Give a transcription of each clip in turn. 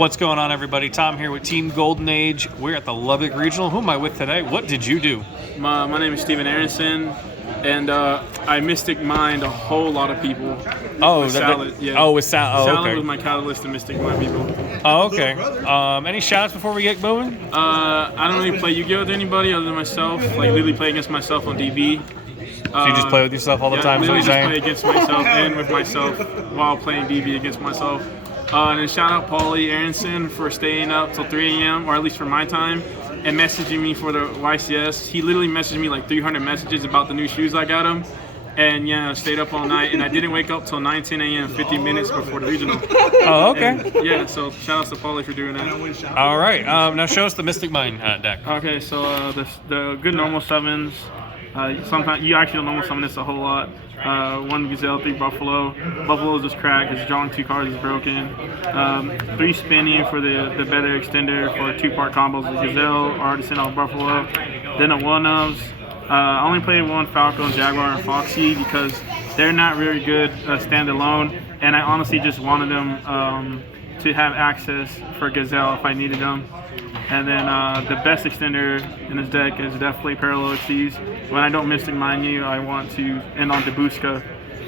What's going on, everybody? Tom here with Team Golden Age. We're at the Lubbock Regional. Who am I with today? What did you do? My name is Aronson, and I mystic mined a whole lot of people. Oh, with salad. Yeah. Oh, with salad. Oh, Salad okay. was my catalyst to mystic mine people. Oh, okay. Any shots before we get moving? I don't really play Yu-Gi-Oh! With anybody other than myself. Like, literally play against myself on DB. So you just play with yourself all the time? Literally Is what just you're play against myself and with myself while playing DB against myself. And then shout out Paulie Aronson for staying up till 3 a.m. or at least for my time and messaging me for the YCS. He literally messaged me like 300 messages about the new shoes I got him. And yeah, I stayed up all night, and I didn't wake up till 9-10 a.m. 50 minutes before the regional. Oh, okay. And yeah, so shout out to Paulie for doing that. All right. Now show us the Mystic Mine deck. Okay, so the good normal summons. Sometimes you actually don't normal summon this a whole lot. 1 Gazelle, 3 Buffalo. Buffalo is just cracked. His drawing 2 cards is broken. 3 spinning for the better extender for 2-part combos with Gazelle, Aronson, or Buffalo. Then a 1-ofs. I only played 1 Falcon, Jaguar, and Foxy because they're not very good standalone, and I honestly just wanted them to have access for Gazelle if I needed them. And then the best extender in this deck is definitely Parallel Exceeds. When I don't Mystic Mine you, I want to end on Dabuska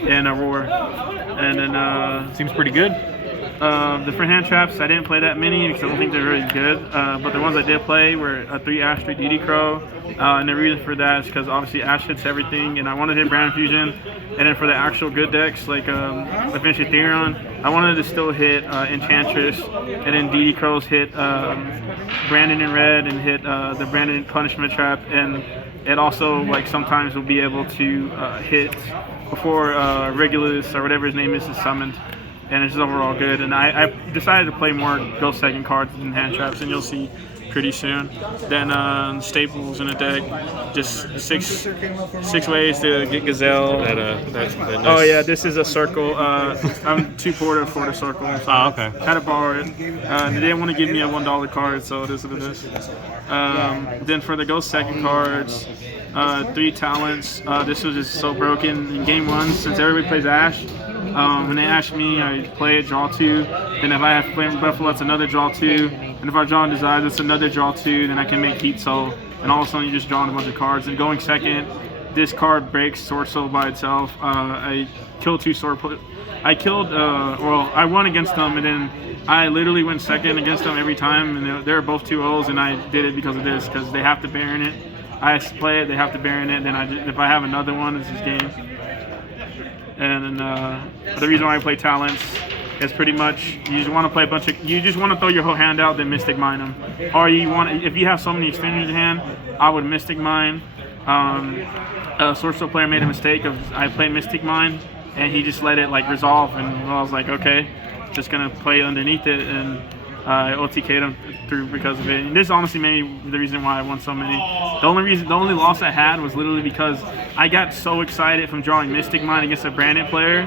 and a Roar. And then Seems pretty good. the front hand traps, I didn't play that many because I don't think they're really good. But the ones I did play were a 3 Ash, 3 DD Crow. And the reason for that is because obviously Ash hits everything, and I wanted to hit Brand Fusion. And then for the actual good decks, like eventually Theron, I wanted to still hit Enchantress, and then DD Crows hit Brandon in red and hit the Brandon Punishment Trap, and it also like sometimes will be able to hit before Regulus or whatever his name is summoned. And it's just overall good. And I decided to play more Ghost Second cards than hand traps, and you'll see pretty soon. Then staples in a deck, just six ways to get Gazelle. That's nice. Oh yeah, this is a circle. I'm too poor for the circle. So Oh, okay. Had to borrow it. They didn't want to give me a $1 card, so it is what it is. Then for the Ghost Second cards, 3 talents. This was just so broken in game 1 since everybody plays Ash. When they ask me, I play it, draw 2. Then if I have Flame Buffalo, it's another draw 2. And if I draw Desire, it's another draw 2. Then I can make Heat Soul. And all of a sudden, you just draw a bunch of cards. And going second, this card breaks Sword Soul by itself. I killed 2 Sword. I won against them, and then I literally went second against them every time. And they were both 2-0s, and I did it because of this, because they have to Baron it. I play it, they have to Baron it. And then if I have another one, it's just game. And the reason why I play talents is pretty much you just want to play you just want to throw your whole hand out, then Mystic Mine them. Or if you have so many extenders in your hand, I would Mystic Mine. A Sorcerer player made a mistake I played Mystic Mine, and he just let it like resolve, and I was like, okay, just gonna play underneath it, and I OTK'd him through because of it. And this honestly made me the reason why I won so many. The only loss I had was literally because I got so excited from drawing Mystic Mine against a Brandon player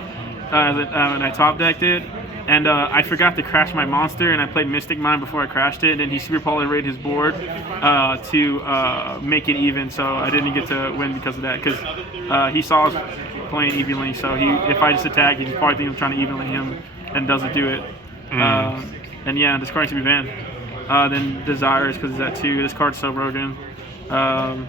that I top decked it, and I forgot to crash my monster, and I played Mystic Mine before I crashed it, and then he Super Poly raided his board to make it even, so I didn't get to win because of that, because he saw us playing evenly, so if I just attack, he's probably thinking I'm trying to evenly him and doesn't do it. And yeah, this card should be banned. Then Desires, because it's at 2. This card's so broken. And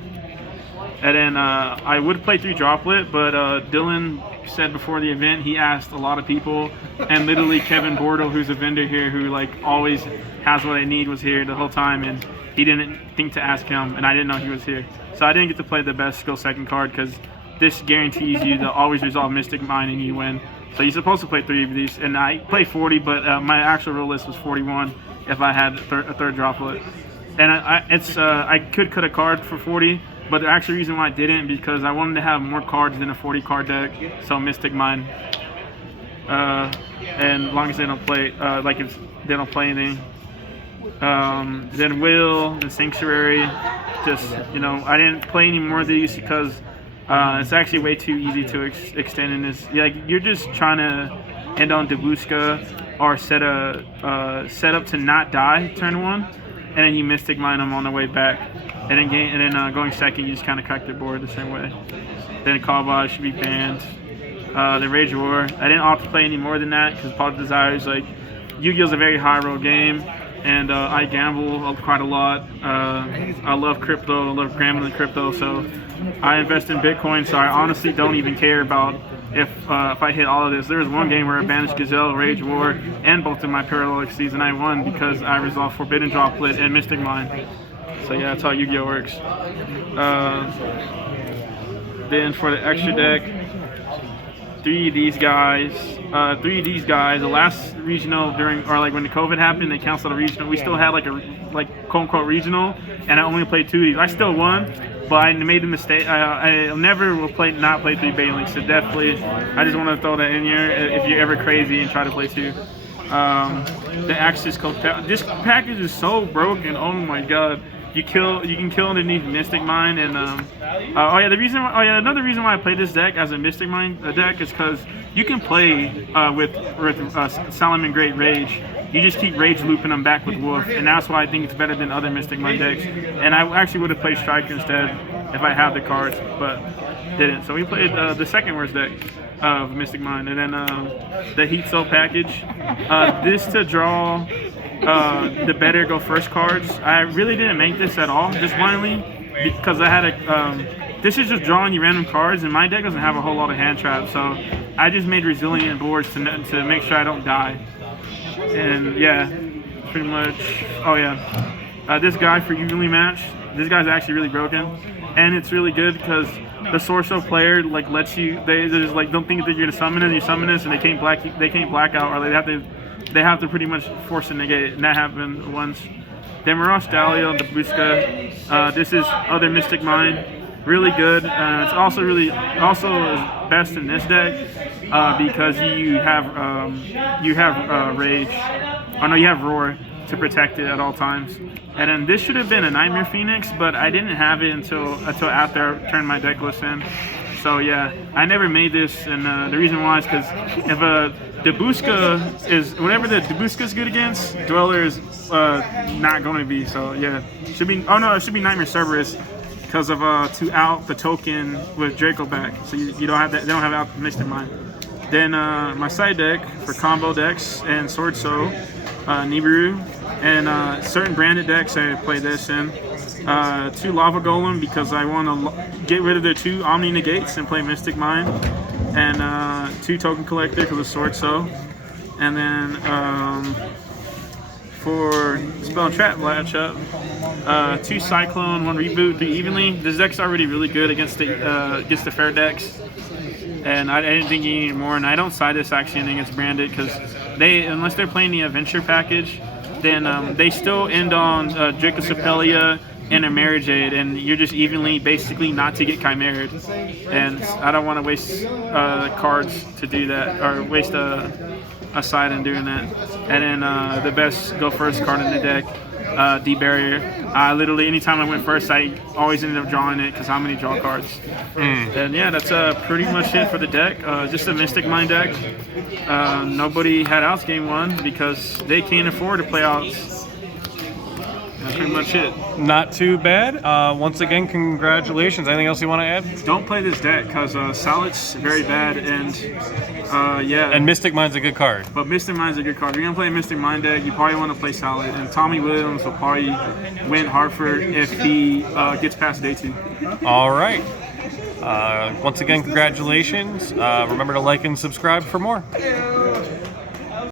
then I would play 3 Droplet, but Dylan said before the event he asked a lot of people, and literally Kevin Bordeaux, who's a vendor here who like always has what I need, was here the whole time, and he didn't think to ask him, and I didn't know he was here. So I didn't get to play the best skill second card, because this guarantees you to always resolve Mystic Mine and you win. So you're supposed to play 3 of these, and I play 40, but my actual rule list was 41 if I had a third Droplet. And I could cut a card for 40, but the actual reason why I didn't, because I wanted to have more cards than a 40 card deck, so Mystic Mine. And as long as they don't play, if they don't play anything. Then Will, the Sanctuary, just, I didn't play any more of these because it's actually way too easy to extend in this. Yeah, you're just trying to end on Dabuska or set up to not die turn 1, and then you Mystic Mine them on the way back, and then going second, you just kind of crack the board the same way. Then Callbot should be banned. The Rage War, I didn't opt to play any more than that because Pod Desires, like, Yu-Gi-Oh's a very high roll game, and I gamble quite a lot. I love crypto. I love gambling crypto, so I invest in Bitcoin. So I honestly don't even care about if I hit all of this. There was one game where I banished Gazelle, Rage War, and both of my parallel exceeds, and I won because I resolved Forbidden Droplet and Mystic Mine. So yeah, that's how Yu-Gi-Oh works. Then for the extra deck, three of these guys. The last regional when the COVID happened, they canceled a regional. We still had like quote unquote regional, and I only played 2 of these. I still won, but I made the mistake. I never will not play 3 Banelinks. So definitely, I just want to throw that in here. If you're ever crazy and try to play 2, the Axis Coach. This package is so broken. Oh my god. You can kill underneath Mystic Mine, and another reason why I play this deck as a Mystic Mine deck is because you can play with Salamangreat Rage. You just keep Rage looping them back with Wolf, and that's why I think it's better than other Mystic Mine decks. And I actually would have played Striker instead if I had the cards, but didn't. So we played the second worst deck of Mystic Mine, and then the Heat Soul package. This to draw the better go first cards. I really didn't make this at all, just blindly, because I had a. This is just drawing you random cards, and my deck doesn't have a whole lot of hand traps, so I just made resilient boards to make sure I don't die. And yeah, pretty much. Oh yeah, this guy for usually match. This guy's actually really broken, and it's really good because the Sorcerer player lets you. They just don't think that you're gonna summon it. You summon this, and they can't blackout, or they have to pretty much force a negate, and that happened once. Then Mirage Dalio, the Busca. This is other Mystic Mine, really good. It's also best in this deck because you have Rage. Oh no, you have Roar to protect it at all times. And then this should have been a Nightmare Phoenix, but I didn't have it until after I turned my deck list in. So yeah, I never made this, and the reason why is because if Dabuska is whatever the Dabuska is good against, Dweller is not going to be. So yeah, it should be Nightmare Cerberus because of to out the token with Draco back. So you don't have that. They don't have out Mystic Mine. Then my side deck for combo decks and Sword Soul, Nibiru, and certain branded decks I play this in. 2 Lava Golem because I want to get rid of the 2 Omni Negates and play Mystic Mine, and 2 Token Collector because of Sword Soul, and then for Spell and Trap matchup, 2 Cyclone, 1 Reboot, 3 Evenly. This deck's already really good against the fair decks, and I didn't think you need more. And I don't side this actually against branded because unless they're playing the Adventure package, then they still end on Dracosepelia and a Marriage Aid, and you're just evenly basically not to get Chimera'd, and I don't want to waste cards to do that, or waste a side in doing that. And then the best go first card in the deck, D-Barrier. Literally anytime I went first, I always ended up drawing it because how many draw cards. And yeah, that's pretty much it for the deck. Just a Mystic Mine deck. Nobody had outs game 1 because they can't afford to play outs. That's pretty much it. Not too bad. Once again, congratulations. Anything else you want to add? Don't play this deck because Salic's very bad, and yeah. And Mystic Mine's a good card. But Mystic Mine's a good card. If you're gonna play a Mystic Mine deck, you probably want to play Salic, and Tommy Williams will probably win Hartford if he gets past day 2. All right. Once again, congratulations. Remember to like and subscribe for more.